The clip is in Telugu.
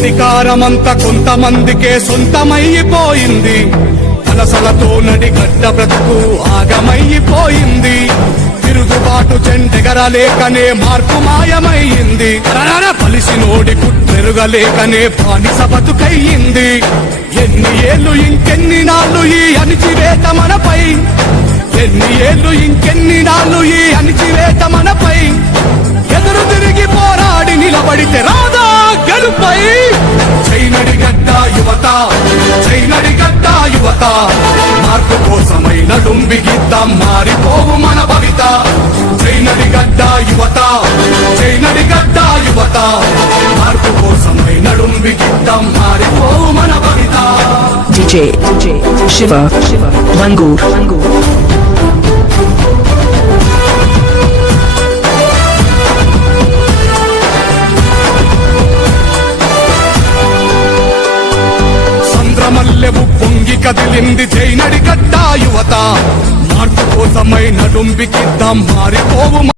అధికారమంతా కొంతమందికే సొంతమైపోయింది. అలసలతో నడిగడ్డ బ్రతుకు ఆగమైపోయింది. తిరుగుబాటు చెండెగరలేకనే మార్పు మాయమైంది. పలిసి నోడి కుట్టెరుగలేకనే బానిస బతుకయ్యింది. ఎన్ని ఏళ్ళు ఇంకెన్ని నాళ్ళు ఈ అణిచివేత మనపై, ఎన్ని ఏళ్ళు ఇంకెన్ని నాళ్ళు ఈ అణిచివేత మనపై. ఎదురు తిరిగి పోరాడి నిలబడితే రాదా గెలుపై. చైనడిగడ్డ యువత, చైనడిగడ్డ యువత, మార్పు కోసమై నడుంబిగిద్దాం మారిపోవు మన భవిత. చైనడిగడ్డ యువత, చైనడిగడ్డ యువత, మార్పు కోసమై నడుంబిగిద్దాం మారిపోవు మన భవిత. DJ Shiva Mangur. సంద్రమల్లెవు పొంగి కదిలింది చైనడిగడ్డ యువత. మార్పు కోసమై నడుంబికిద్దాం మారిపోవు